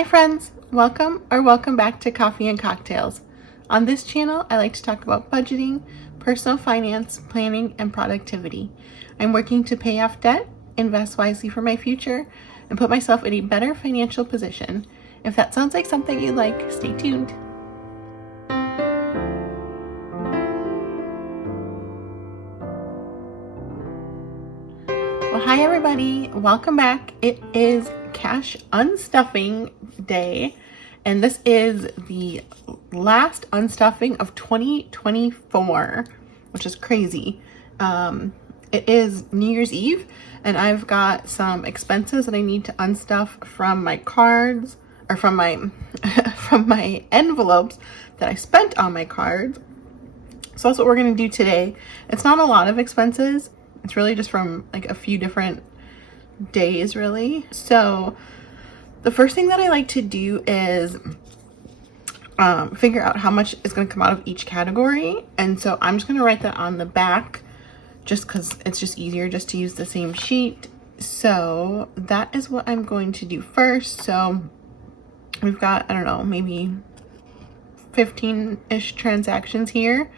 Hi friends, welcome back to Coffee and Cocktails. On this channel, I like to talk about budgeting, personal finance, planning, and productivity. I'm working to pay off debt, invest wisely for my future, and put myself in a better financial position. If that sounds like something you like, stay tuned. Well, hi everybody, welcome back. It is Cash Unstuffing Day, and this is the last unstuffing of 2024, which is crazy. It is New Year's Eve, and I've got some expenses that I need to unstuff from my cards, or from my from my envelopes that I spent on my cards. So that's what we're gonna do today. It's not a lot of expenses. It's really just from like a few different days, really. So the first thing that I like to do is figure out how much is going to come out of each category. And so I'm just going to write that on the back just because it's just easier just to use the same sheet. So that is what I'm going to do first. So we've got, I don't know, maybe 15-ish transactions here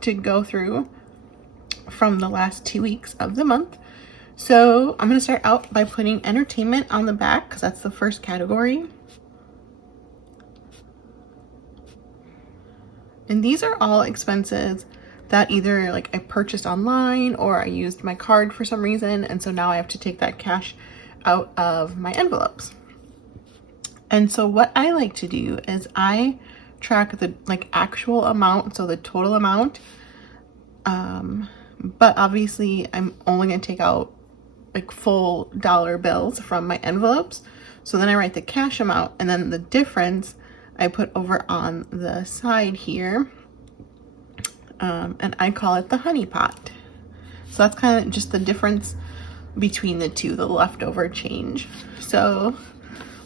to go through from the last 2 weeks of the month. So I'm going to start out by putting entertainment on the back because that's the first category. And these are all expenses that either like I purchased online or I used my card for some reason, and so now I have to take that cash out of my envelopes. And so what I like to do is I track the like actual amount, so the total amount, but obviously I'm only going to take out like full dollar bills from my envelopes. So then I write the cash amount, and then the difference I put over on the side here, and I call it the honey pot. So that's kind of just the difference between the two, the leftover change. So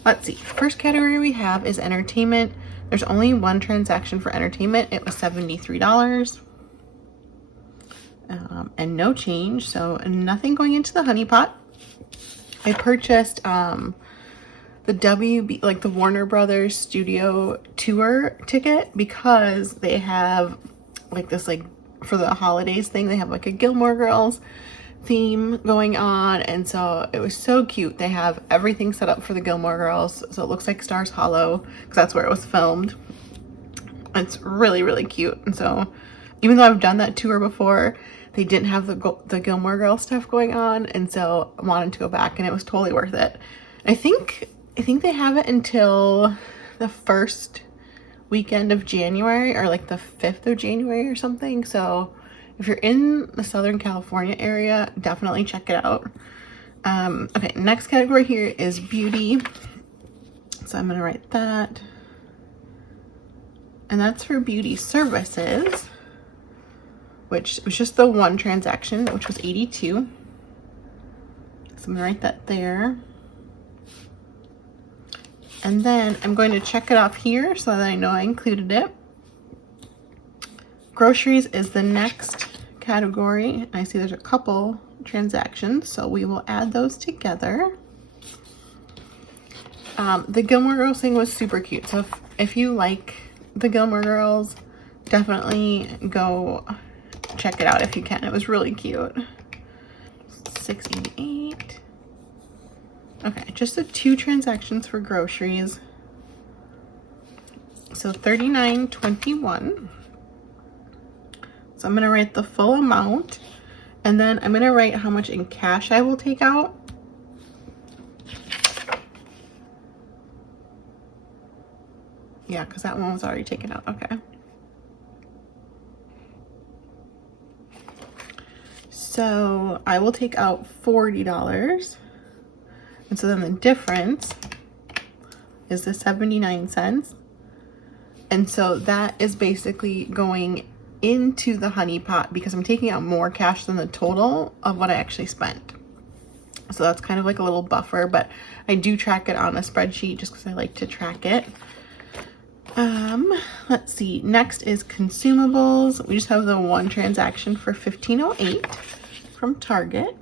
let's see, first category we have is entertainment. There's only one transaction for entertainment. It was $73. And no change, so nothing going into the honey pot. I purchased the WB, like the Warner Brothers studio tour ticket, because they have like this, like for the holidays thing, they have like a Gilmore Girls theme going on, and so it was so cute. They have everything set up for the Gilmore Girls, so it looks like Stars Hollow because that's where it was filmed. It's really, really cute. And so even though I've done that tour before, they didn't have the Gilmore Girls stuff going on, and so I wanted to go back, and it was totally worth it. I think they have it until the first weekend of January, or like the 5th of January or something. So if you're in the Southern California area, definitely check it out. Okay, next category here is beauty. So I'm gonna write that. And that's for beauty services, which was just the one transaction, which was 82. So I'm gonna write that there. And then I'm going to check it off here so that I know I included it. Groceries is the next category. I see there's a couple transactions, so we will add those together. The Gilmore Girls thing was super cute. So if you like the Gilmore Girls, definitely go check it out if you can. It was really cute. 688. Okay, just the 2 transactions for groceries. So $39.21. So I'm gonna write the full amount, and then I'm gonna write how much in cash I will take out. Yeah, because that one was already taken out. Okay. So I will take out $40. And so then the difference is the 79 cents. And so that is basically going into the honey pot because I'm taking out more cash than the total of what I actually spent. So that's kind of like a little buffer, but I do track it on a spreadsheet just because I like to track it. Let's see, next is consumables. We just have the one transaction for $15.08 from Target.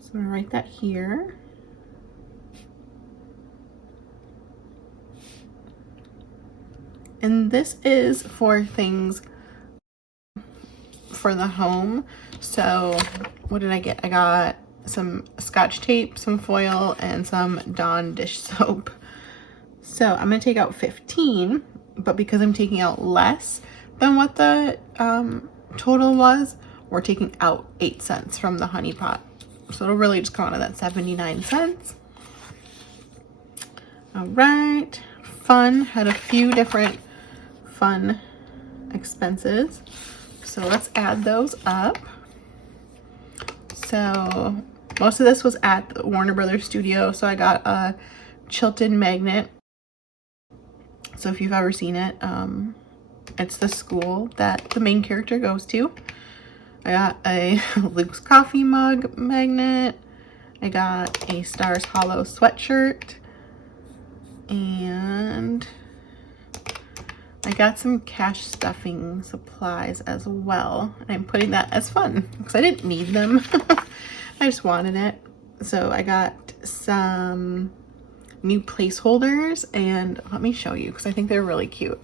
So I'm gonna write that here. And this is for things for the home. So what did I get? I got some Scotch tape, some foil, and some Dawn dish soap. So I'm gonna take out 15, but because I'm taking out less than what the total was, we're taking out 8 cents from the honey pot. So it'll really just come out of that 79 cents. All right, fun, had a few different fun expenses. So let's add those up. So most of this was at the Warner Brothers studio. So I got a Chilton magnet. So if you've ever seen it, it's the school that the main character goes to. I got a Luke's coffee mug magnet. I got a Stars Hollow sweatshirt. And I got some cash stuffing supplies as well. I'm putting that as fun because I didn't need them. I just wanted it. So I got some new placeholders, and let me show you because I think they're really cute.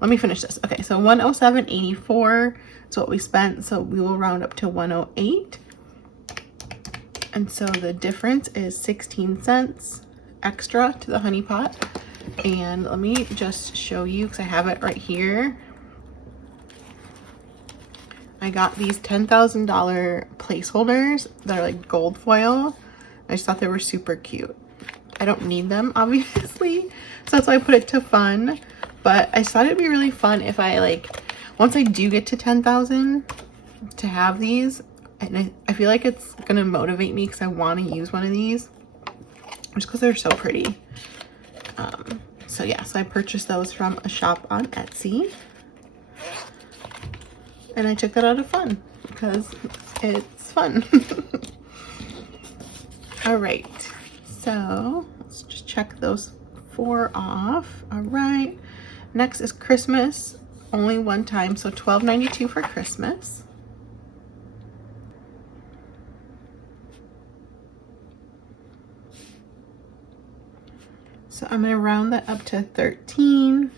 Let me finish this. Okay, so 107.84 is what we spent. So we will round up to 108. And so the difference is 16 cents extra to the honey pot. And let me just show you because I have it right here. I got these $10,000 placeholders that are like gold foil. I just thought they were super cute. I don't need them, obviously, so that's why I put it to fun. But I thought it'd be really fun if I once I do get to 10,000 to have these. And I feel like it's gonna motivate me because I want to use one of these just because they're so pretty. So yeah, so I purchased those from a shop on Etsy, and I took that out of fun because it's fun. All right, so let's just check those 4 off. All right, next is Christmas, only one time, so $12.92 for Christmas. So I'm going to round that up to 13.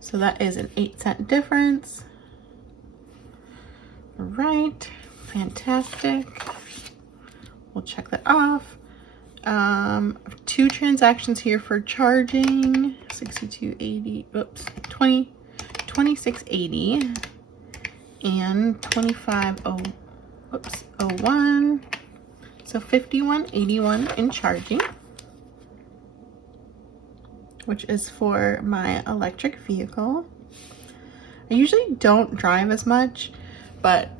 So that is an 8-cent difference. All right, fantastic. We'll check that off. 2 transactions here for charging, 62.80, oops, 26.80 and 25.01. So $51.81 in charging, which is for my electric vehicle. I usually don't drive as much, but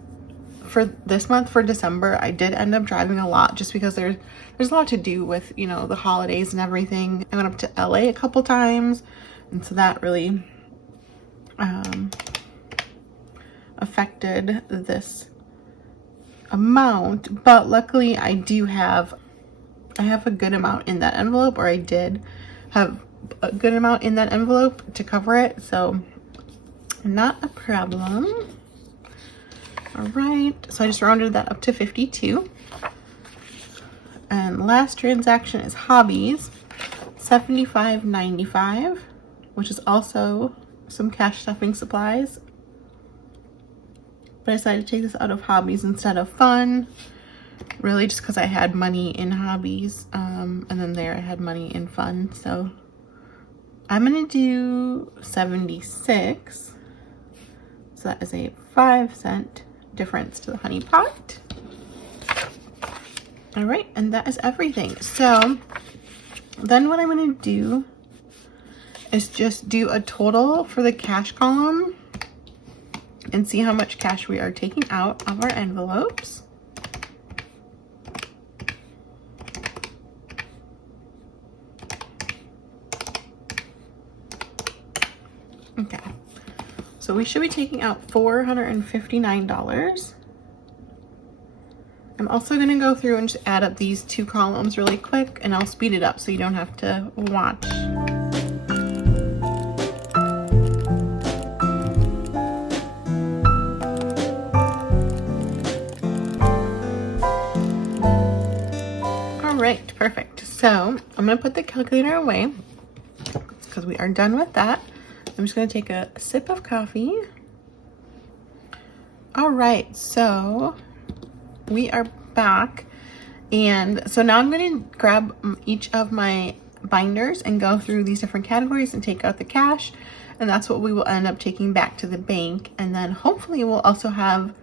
for this month, for December, I did end up driving a lot just because there's a lot to do with, you know, the holidays and everything. I went up to LA a couple times, and so that really affected this amount. But luckily I have a good amount in that envelope, or I did have a good amount in that envelope to cover it, so not a problem. All right, so I just rounded that up to 52. And last transaction is hobbies, $75.95, which is also some cash stuffing supplies. But I decided to take this out of hobbies instead of fun, really just because I had money in hobbies, and then there I had money in fun. So I'm gonna do 76. So that is a 5-cent difference to the honey pot. All right, and that is everything. So then what I'm gonna do is just do a total for the cash column and see how much cash we are taking out of our envelopes. Okay, so we should be taking out $459. I'm also going to go through and just add up these 2 columns really quick, and I'll speed it up so you don't have to watch. All right, perfect. So I'm going to put the calculator away because we are done with that. I'm just gonna take a sip of coffee. All right, so we are back. And so now I'm gonna grab each of my binders and go through these different categories and take out the cash. And that's what we will end up taking back to the bank. And then hopefully we'll also have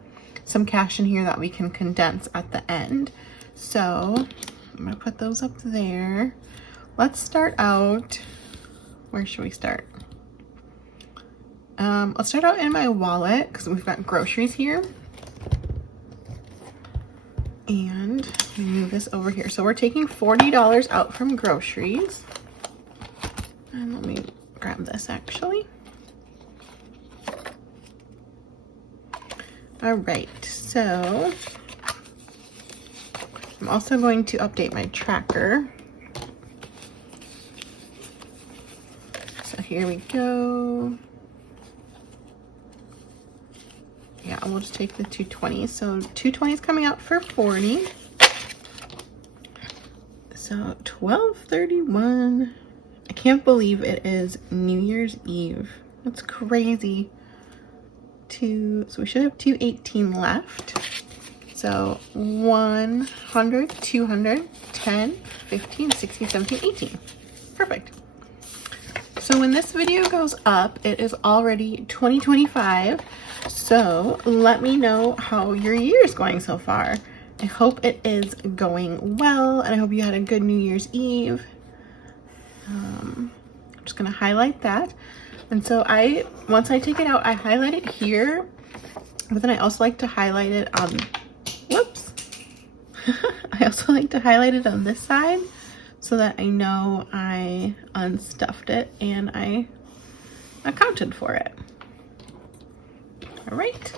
some cash in here that we can condense at the end. So I'm gonna put those up there. Let's start out, where should we start? Let's start out in my wallet because we've got groceries here. And move this over here. So we're taking $40 out from groceries. And let me grab this actually. All right, so I'm also going to update my tracker. So here we go. Yeah, we'll just take the 220s. So 220s coming out for 40. So 1231. I can't believe it is New Year's Eve. That's crazy. So we should have 218 left. So 100, 200, 10, 15, 16, 17, 18. Perfect. So when this video goes up, it is already 2025. So let me know how your year is going so far. I hope it is going well, and I hope you had a good New Year's Eve. I'm just gonna highlight that. And so once I take it out, I highlight it here, but then I also like to highlight it on, whoops. I also like to highlight it on this side so that I know I unstuffed it and I accounted for it. All right.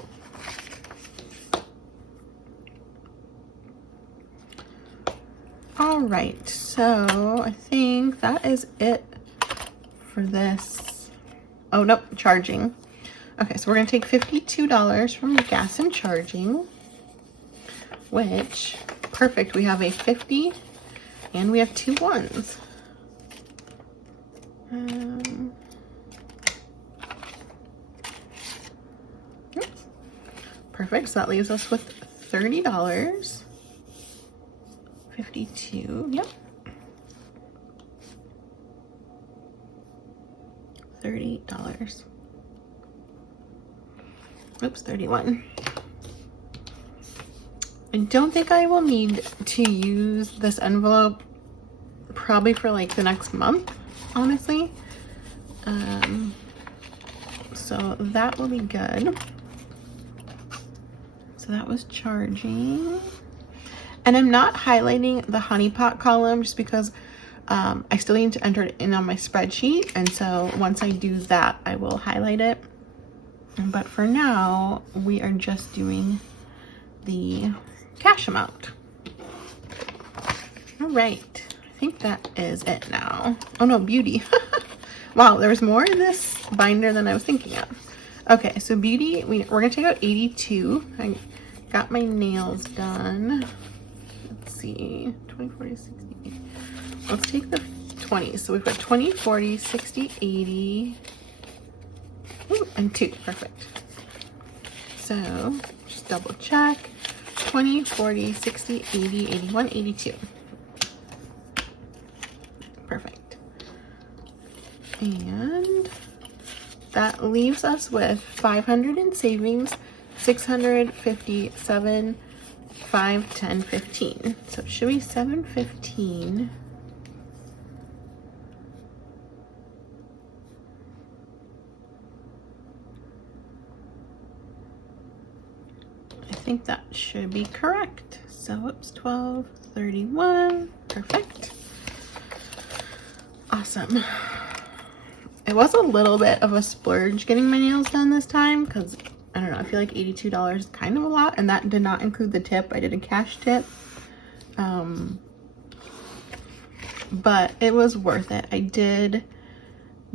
All right, so I think that is it for this. Oh, nope, charging. Okay, so we're gonna take $52 from gas and charging, which, perfect, we have a 50 and we have 2 ones. Perfect, so that leaves us with $30. 52, yep. $30. Oops, 31. I don't think I will need to use this envelope probably for like the next month, honestly. So that will be good. So that was charging. And I'm not highlighting the honeypot column just because I still need to enter it in on my spreadsheet. And so once I do that, I will highlight it. But for now, we are just doing the cash amount. All right, I think that is it now. Oh no, beauty. Wow, there was more in this binder than I was thinking of. Okay, so beauty, we're gonna take out 82. I got my nails done. Let's see, 20, 40, 60, 80. Let's take the 20. So we've got 20, 40, 60, 80. Ooh, and 2, perfect. So just double check. 20, 40, 60, 80, 81, 82. Perfect. And that leaves us with 500 in savings, 657, 5, 10, 15. So should we 715? I think that should be correct. So it's 1231. Perfect. Awesome. It was a little bit of a splurge getting my nails done this time because I don't know, I feel like $82 is kind of a lot, and that did not include the tip. I did a cash tip. But it was worth it. I did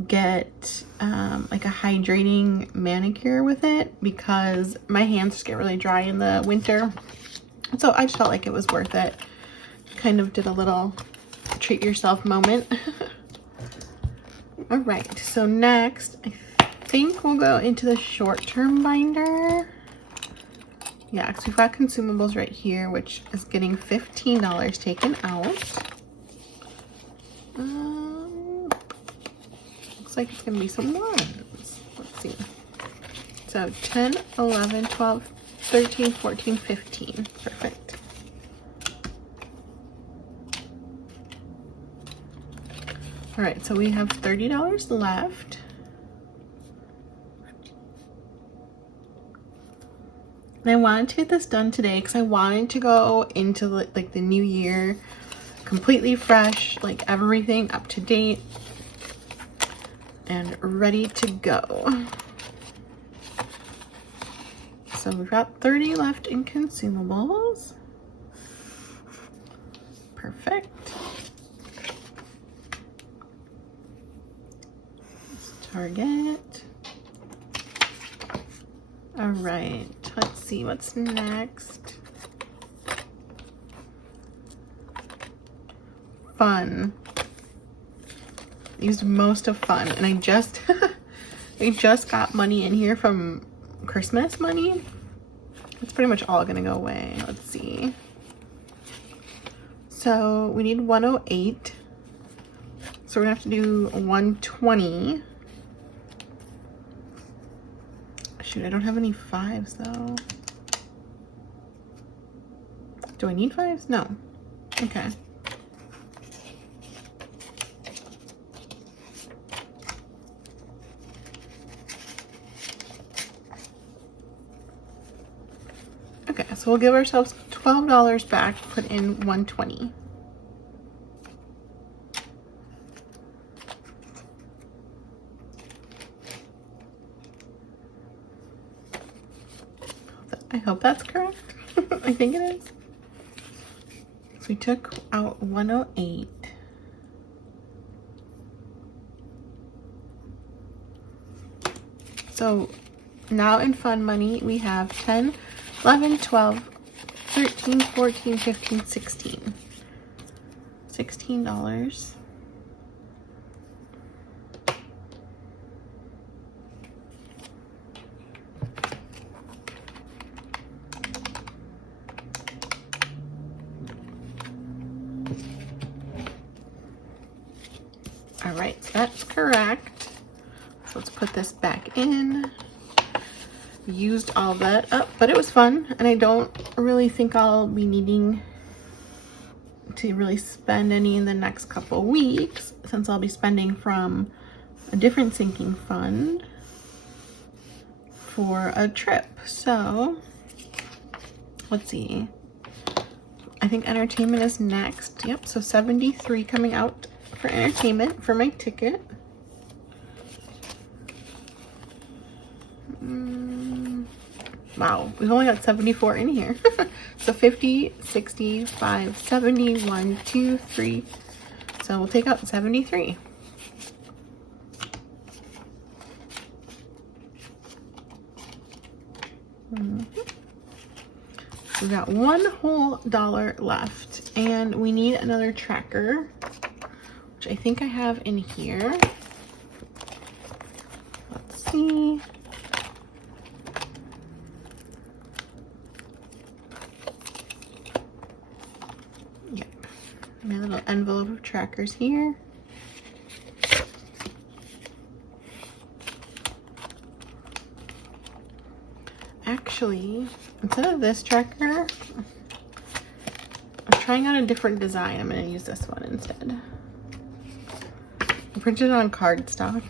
get like a hydrating manicure with it because my hands just get really dry in the winter. So I just felt like it was worth it. Kind of did a little treat yourself moment. All right, so next, I think we'll go into the short-term binder. Yeah, because we've got consumables right here, which is getting $15 taken out. Looks like it's gonna be some ones. Let's see. So 10, 11, 12, 13, 14, 15. Perfect. All right, so we have $30 left. And I wanted to get this done today because I wanted to go into like the new year completely fresh, like everything up to date and ready to go. So we've got 30 left in consumables. Perfect. Let's Target. All right, let's see what's next. Fun. Used most of fun, and I just I just got money in here from Christmas money. It's pretty much all gonna go away. Let's see. So we need 108. So we're gonna have to do 120. Shoot, I don't have any 5s though. Do I need 5s? No. Okay. Okay, so we'll give ourselves $12 back, put in 120. I hope that's correct. I think it is. So we took out 108. So now in fun money, we have 10, 11, 12, 13, 14, 15, 16. $16. All right, so that's correct. So let's put this back in. Used all that up, but it was fun, and I don't really think I'll be needing to really spend any in the next couple weeks, since I'll be spending from a different sinking fund for a trip. So let's see. I think entertainment is next. Yep, so 73 coming out for entertainment for my ticket. Wow, we've only got 74 in here. So 50, 65, 70, 1, 2, 3. So we'll take out 73. So we've got one whole dollar left, and we need another tracker, which I think I have in here. Let's see. Yep, my little envelope of trackers here. Actually, instead of this tracker, I'm trying out a different design. I'm going to use this one instead. I printed it on cardstock.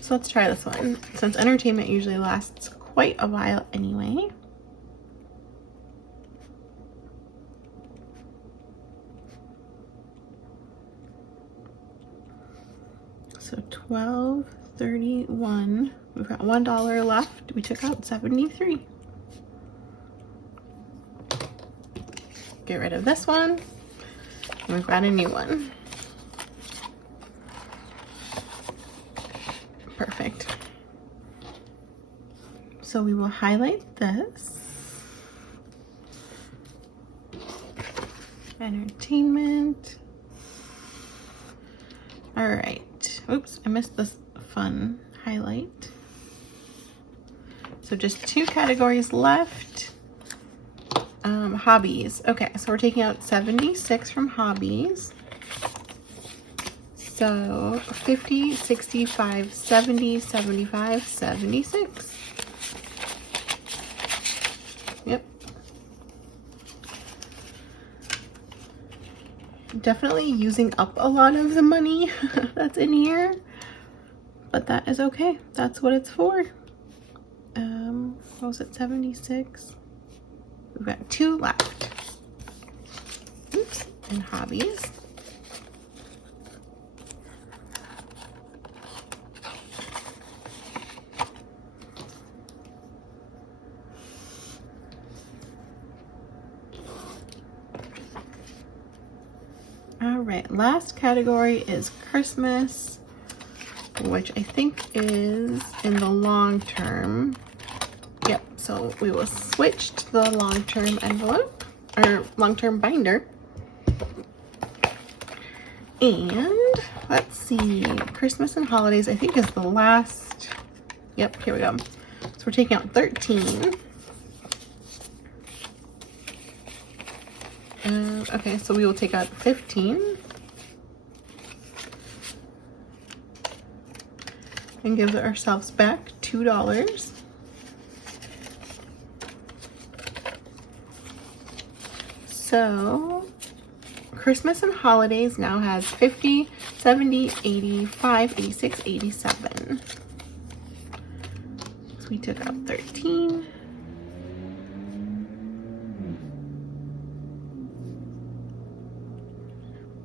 So let's try this one, since entertainment usually lasts quite a while anyway. So 12.31. We've got $1 left. We took out 73. Get rid of this one. And we've got a new one. Perfect. So we will highlight this. Entertainment. All right. Oops, I missed this fun highlight. So just 2 categories left. Hobbies. Okay, so we're taking out 76 from hobbies. So 50, 65, 70, 75, 76. Yep. Definitely using up a lot of the money that's in here, but that is okay. That's what it's for. What was it, 76? We've got 2 left. Oops, and hobbies. All right, last category is Christmas, which I think is in the long term. Yep, so we will switch to the long-term envelope, or long-term binder. And let's see, Christmas and holidays I think is the last. Yep, here we go. So we're taking out 13. Okay, so we will take out 15. And give ourselves back $2. So Christmas and holidays now has 50, 70, 85, 86, 87. So we took out 13.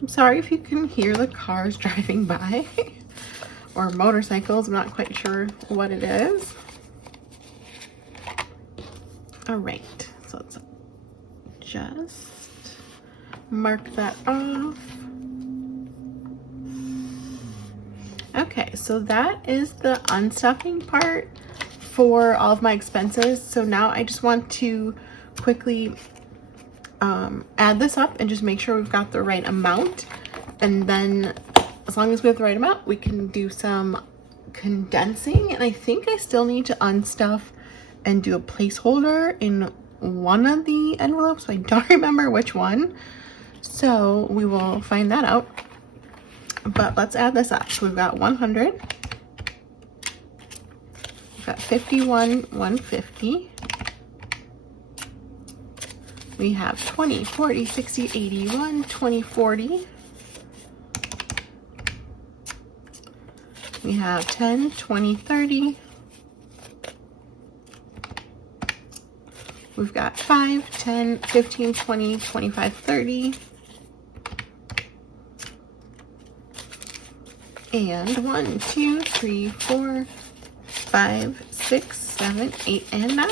I'm sorry if you can hear the cars driving by or motorcycles. I'm not quite sure what it is. All right, so let's just mark that off. Okay, so that is the unstuffing part for all of my expenses. So now I just want to quickly add this up and just make sure we've got the right amount. And then as long as we have the right amount, we can do some condensing. And I think I still need to unstuff and do a placeholder in one of the envelopes. I don't remember which one. So we will find that out. But let's add this up. So we've got 100. We've got 51, 150. We have 20, 40, 60, 81, 20, 40. We have 10, 20, 30. We've got 5, 10, 15, 20, 25, 30. And 1, 2, 3, 4, 5, 6, 7, 8, and 9.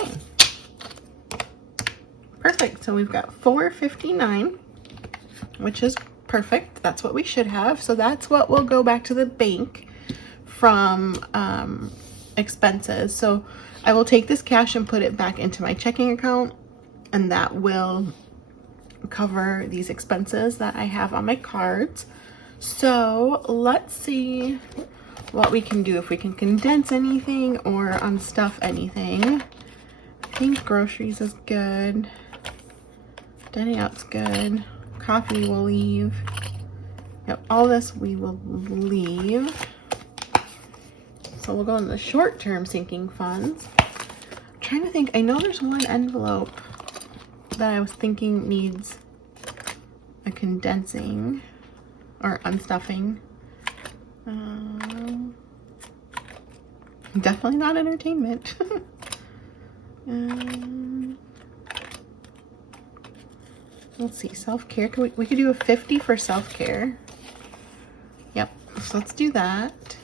Perfect. So we've got 459, which is perfect. That's what we should have. So that's what will go back to the bank from expenses. So I will take this cash and put it back into my checking account, and that will cover these expenses that I have on my cards. So let's see what we can do, if we can condense anything or unstuff anything. I think groceries is good. Dining out's good. Coffee we'll leave. Yep, all this we will leave. So we'll go in the short-term sinking funds. I'm trying to think, I know there's one envelope that I was thinking needs a condensing or unstuffing. Definitely not entertainment. Let's see, self-care. We could do a 50 for self-care. Yep, so let's do that.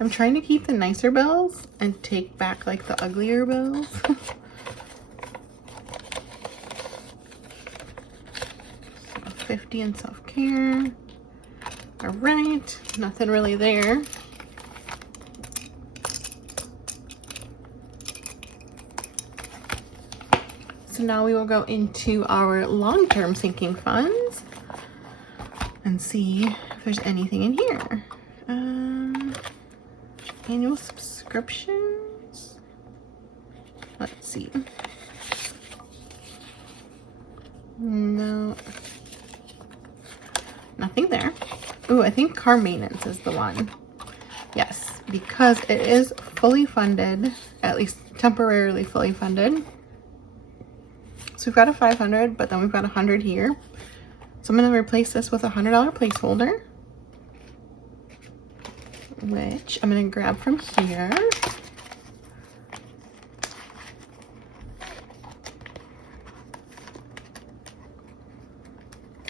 I'm trying to keep the nicer bills and take back like the uglier bills. 50 in self-care. All right, nothing really there. So now we will go into our long-term sinking funds. and see if there's anything in here. Annual subscriptions. Let's see. No, nothing there. Ooh, I think car maintenance is the one. Yes, because it is fully funded, at least temporarily fully funded. So we've got a 500, but then we've got 100 here. So I'm going to replace this with a $100 placeholder, which I'm going to grab from here.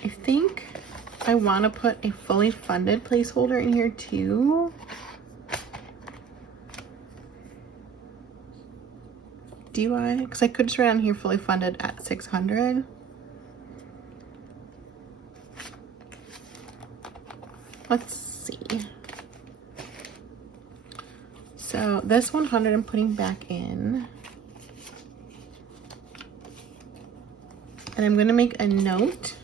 I think I want to put a fully funded placeholder in here too. Do I? Because I could just write on here fully funded at 600. Let's see. So this 100 I'm putting back in. And I'm going to make a note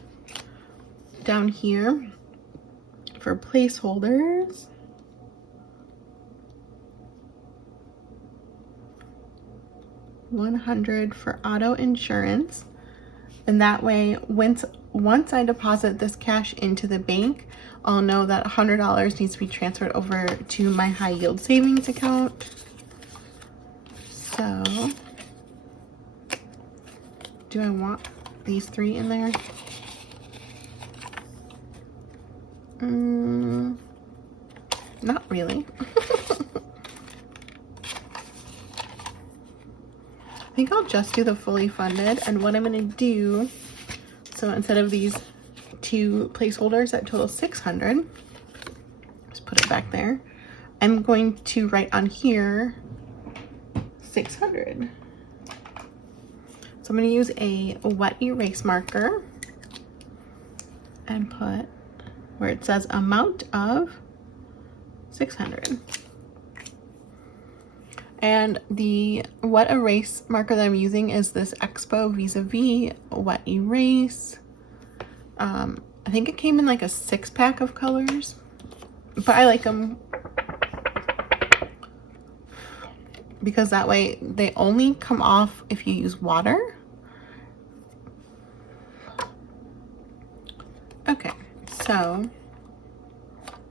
down here for placeholders. $100 for auto insurance, and that way once I deposit this cash into the bank, I'll know that $100 needs to be transferred over to my high yield savings account. So do I want these 3 in there? Not really. I think I'll just do the fully funded, and what I'm going to do, so instead of these 2 placeholders that total 600, just put it back there, I'm going to write on here 600. So I'm going to use a wet erase marker and put where it says amount of 600. And the wet erase marker that I'm using is this Expo Vis-a-Vis wet erase. I think it came in like a 6-pack of colors, but I like them because that way they only come off if you use water. Okay, so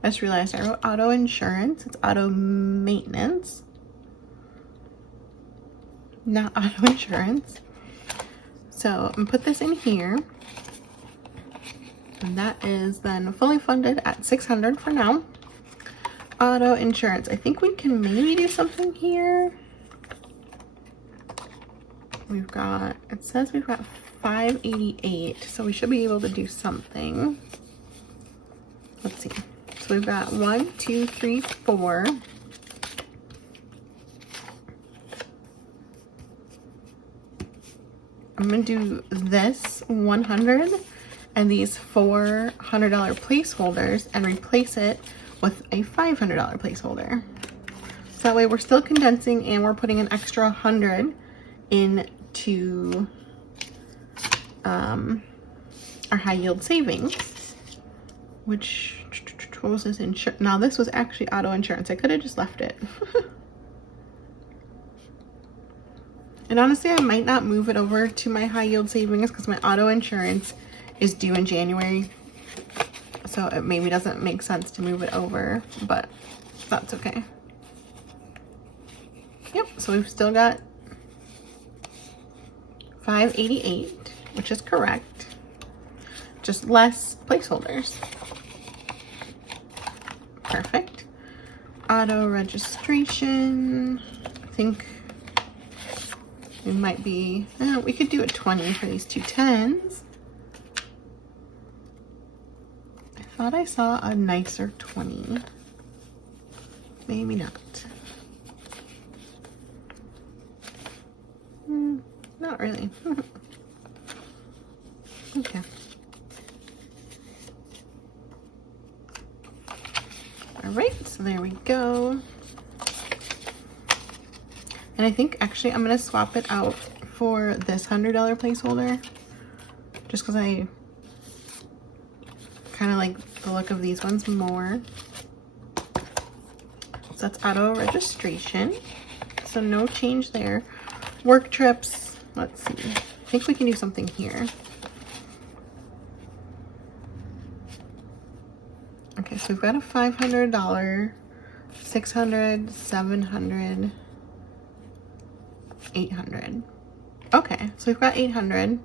I just realized I wrote auto insurance. It's auto maintenance, not auto insurance. So I'm gonna put this in here, and that is then fully funded at 600 for now. Auto insurance, I think we can maybe do something here. We've got, it says we've got 588, so we should be able to do something. Let's see. So we've got 1, 2, 3, 4. I'm gonna do this 100 and these 4 $100 placeholders and replace it with a $500 placeholder. So that way we're still condensing and we're putting an extra 100 into our high yield savings, which, what was this insurance? Now this was actually auto insurance. I could have just left it. And honestly, I might not move it over to my high yield savings because my auto insurance is due in January. So it maybe doesn't make sense to move it over, but that's okay. Yep, so we've still got 588, which is correct. Just less placeholders. Perfect. Auto registration. I think it might be, we could do a 20 for these 2 10s. I thought I saw a nicer 20. Maybe not. Not really. Okay. All right, so there we go. And I think actually I'm gonna swap it out for this $100 placeholder, just because I kind of like the look of these ones more. So that's auto registration. So no change there. Work trips, let's see. I think we can do something here. Okay, so we've got a $500, $600, $700, $800. Okay, so we've got $800.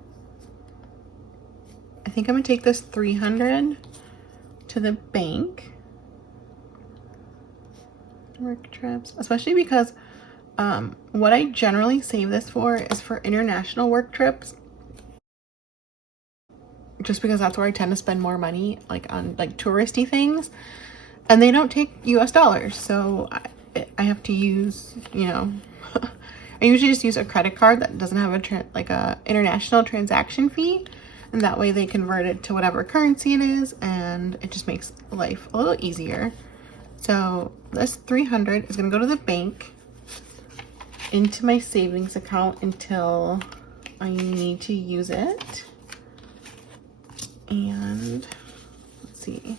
I think I'm gonna take this $300 to the bank. Work trips, especially because what I generally save this for is for international work trips, just because that's where I tend to spend more money, like on like touristy things, and they don't take US dollars, so I have to use, you know, I usually just use a credit card that doesn't have a international transaction fee, and that way they convert it to whatever currency it is, and it just makes life a little easier. So this $300 is gonna go to the bank into my savings account until I need to use it. And let's see,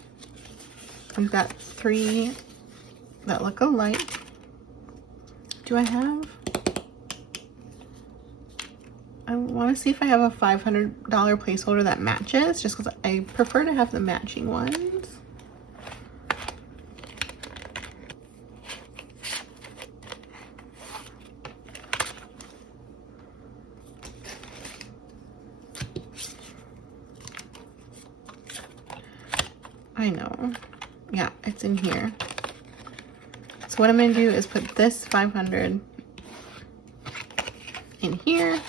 we've got 3 that look alike. Do I have? I want to see if I have a $500 placeholder that matches, just because I prefer to have the matching ones. I know. Yeah, it's in here. So what I'm going to do is put this 500 in here,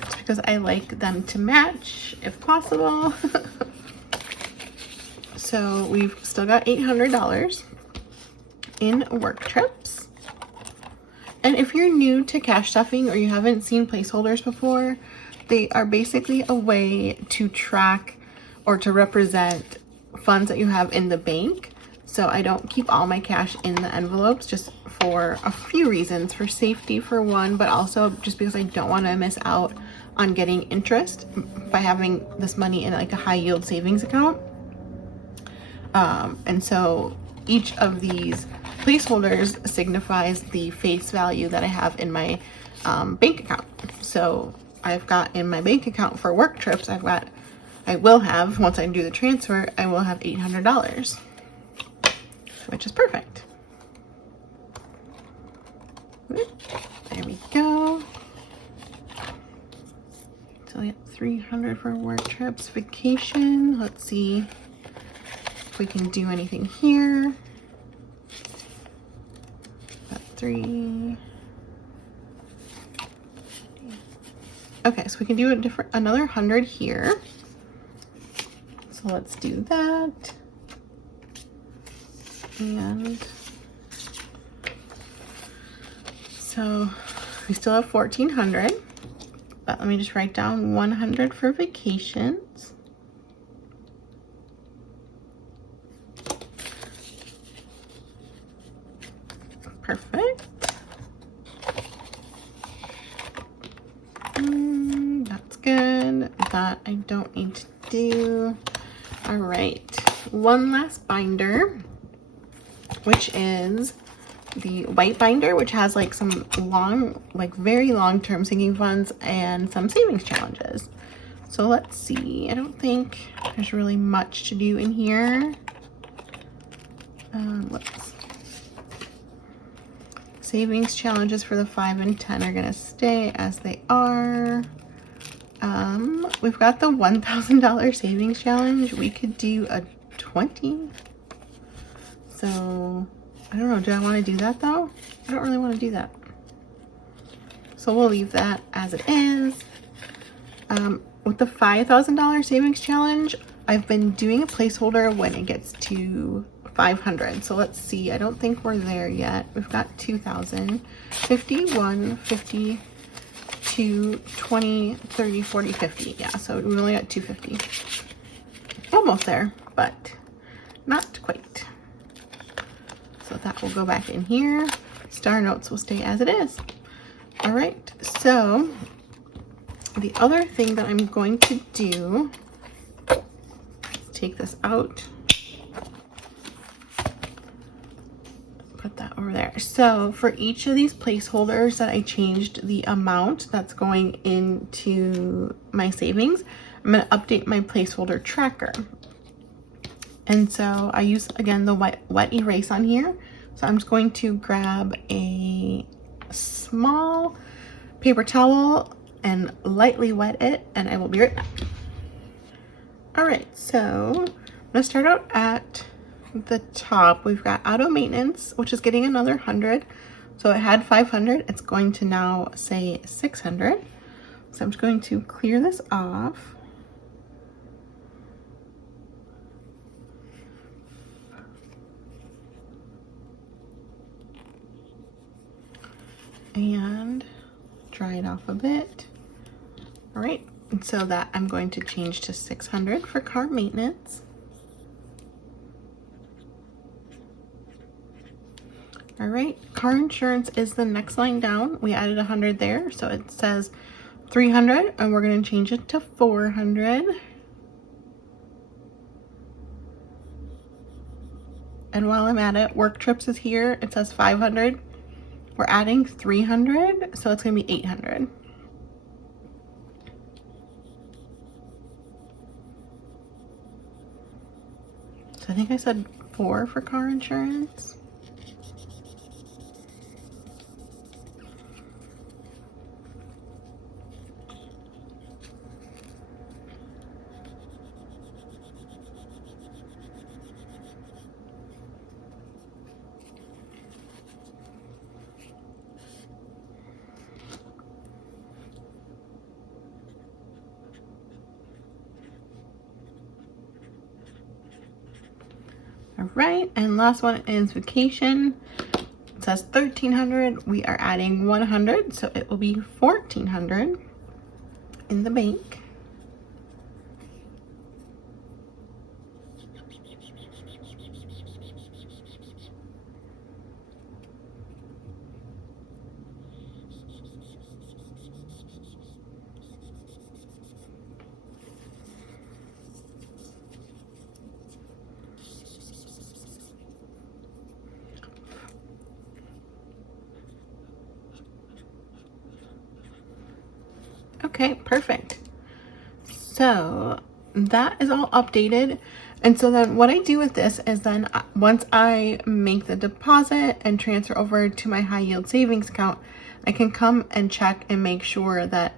just because I like them to match if possible. So we've still got $800 in work trips. And if you're new to cash stuffing or you haven't seen placeholders before, they are basically a way to track or to represent funds that you have in the bank. So I don't keep all my cash in the envelopes, just for a few reasons. For safety, for one, but also just because I don't want to miss out on getting interest by having this money in like a high yield savings account. And so each of these placeholders signifies the face value that I have in my bank account. So I've got in my bank account for work trips, I will have, once I do the transfer, I will have $800, which is perfect. There we go. So we got $300 for work trips. Vacation, let's see if we can do anything here. Got 3. Okay, so we can do another 100 here. So let's do that. And so we still have 1,400, but let me just write down 100 for vacations. Perfect. That's good. That I don't need to do. All right, one last binder, which is the white binder, which has like some long, like very long-term sinking funds and some savings challenges. So let's see, I don't think there's really much to do in here. Savings challenges for the 5 and 10 are gonna stay as they are. We've got the $1,000 savings challenge. We could do a 20. So I don't know, do I want to do that though? I don't really want to do that. So we'll leave that as it is. With the $5,000 savings challenge, I've been doing a placeholder when it gets to 500. So let's see, I don't think we're there yet. We've got 2,000, 51, 50, 20, 30, 40, 50. Yeah, so we only got 250. Almost there, but not quite. So that will go back in here. Star notes will stay as it is. All right, so the other thing that I'm going to do, let's take this out. Put that over there. So for each of these placeholders that I changed the amount that's going into my savings, I'm going to update my placeholder tracker. And so I use, again, the wet erase on here. So I'm just going to grab a small paper towel and lightly wet it, and I will be right back. All right, so I'm gonna start out at the top. We've got auto maintenance, which is getting another 100. So it had 500, it's going to now say 600. So I'm just going to clear this off. And dry it off a bit. All right, and so that I'm going to change to 600 for car maintenance. All right, car insurance is the next line down. We added 100 there, so it says 300, and we're going to change it to 400. And while I'm at it, work trips is here. It says 500. We're adding 300, so it's going to be 800. So I think I said 4 for car insurance. All right, and last one is vacation. It says 1,300. We are adding 100, so it will be 1,400 in the bank. Okay, perfect. So that is all updated. And so then what I do with this is then once I make the deposit and transfer over to my high yield savings account, I can come and check and make sure that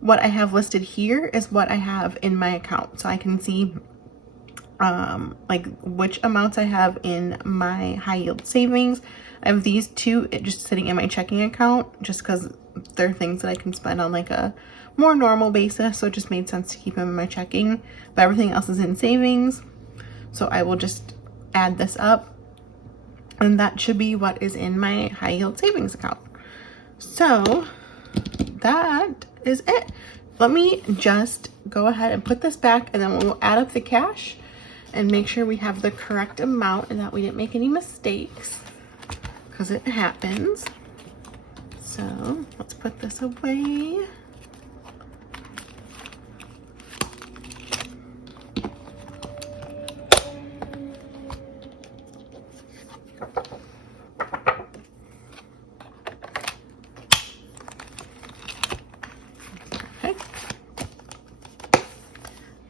what I have listed here is what I have in my account. So I can see like which amounts I have in my high yield savings. I have these two just sitting in my checking account just because they're things that I can spend on like a more normal basis. So it just made sense to keep them in my checking, but everything else is in savings. So I will just add this up, and that should be what is in my high yield savings account. So that is it. Let me just go ahead and put this back, and then we'll add up the cash and make sure we have the correct amount and that we didn't make any mistakes, because it happens. So let's put this away.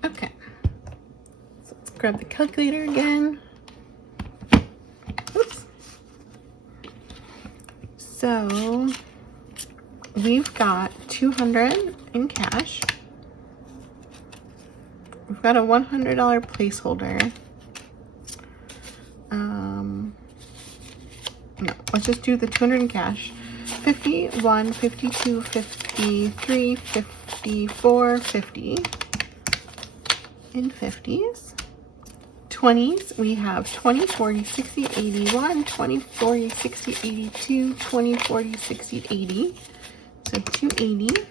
Okay, so let's grab the calculator again. Oops. So we've got 200 in cash. We've got a $100 placeholder. No, let's just do the 200 in cash. 51, 52, 53, 54, 50 in 50s. 20s, we have 20, 40, 60, 81, 20, 40, 60, 82, 20, 40, 60, 80. So 280.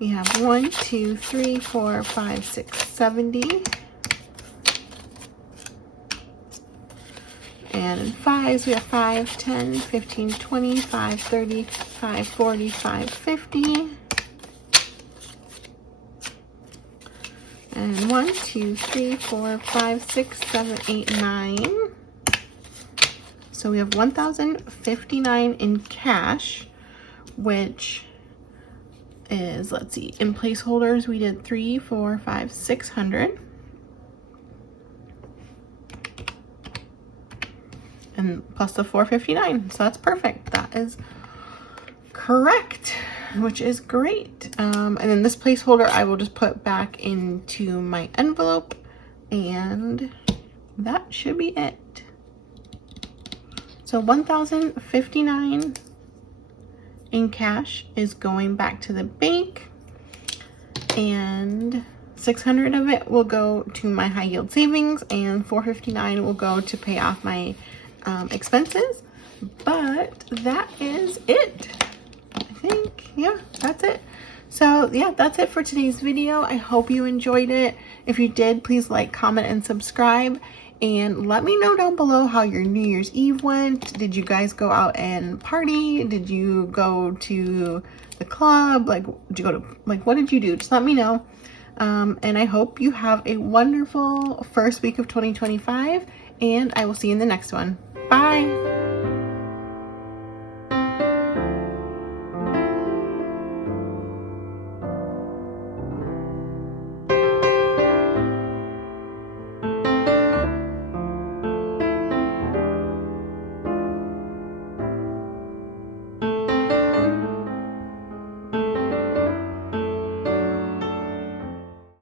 We have 1, 2, 3, 4, 5, 6, 70. And in 5s, we have 5, 10, 15, 20, 5, 30, 5, 40, 5, 50. And 1, 2, 3, 4, 5, 6, 7, 8, 9. So we have $1,059 in cash, which is, let's see, in placeholders we did 3, 4, 5, 600. And plus the 459, so that's perfect. That is correct, which is great. And then this placeholder I will just put back into my envelope, and that should be it. So $1,059 in cash is going back to the bank, and 600 of it will go to my high yield savings, and 459 will go to pay off my expenses. But that is it. I think, yeah, that's it. So yeah, that's it for today's video. I hope you enjoyed it. If you did, please like, comment, and subscribe. And let me know down below how your New Year's Eve went. Did you guys go out and party? Did you go to the club? Like, did you go to, like, what did you do? Just let me know. And I hope you have a wonderful first week of 2025. And I will see you in the next one. Bye.